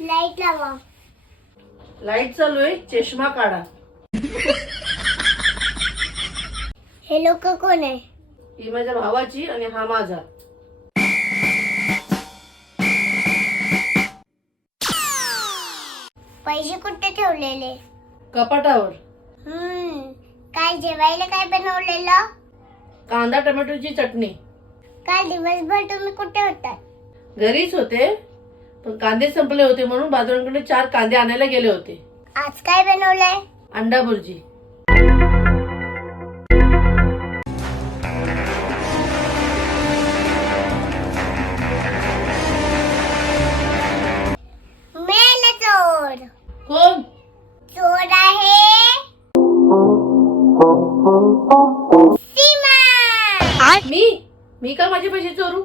Light लावा. Light चालू आहे, चष्मा काढा. हे लोक कोण आहे? ही माझ्या भावाची आणि हा माझा. पैसे कुठे ठेवलेले? कपाटावर. काय जेवायला काय बनवलेलं? कांदा टोमॅटोची चटणी. काल दिवसभर तुम्ही कुठे होता? घरीच होते, पण कांदे संपले होते म्हणून बाजाराकडे 4 कांदे आणायला गेले होते. आज काय बनवलंय? अंडा भुर्जी. मेला चोर. कोण? चोर आहे सीमा. मी का माझे पैसे चोरू?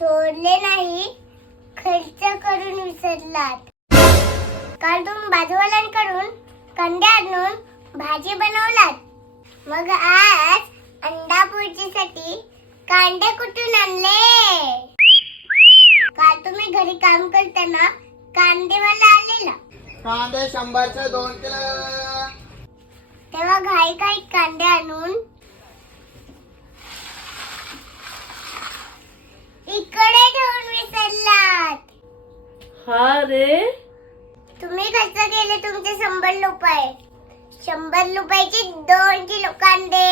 चोरले नाही, खर्च करून विसरलात. काल तुम्ही भाजीवाल्यांकडून कांदे आणून भाजी बनवलात, मग आज अंडा भुर्जीसाठी कांदे कुठून आणले? काल तुम्ही घरी काम करताना कांदेवाला आलेला, कांदे 100चे 2 किलो. तेव्हा घाई घाई कांदे आणून इकडे ठेवून विसरलात. हा रे. तुम्ही खर्च केले तुमचे 100 रुपये. 100 रुपयाचे 2 किलो कांदे.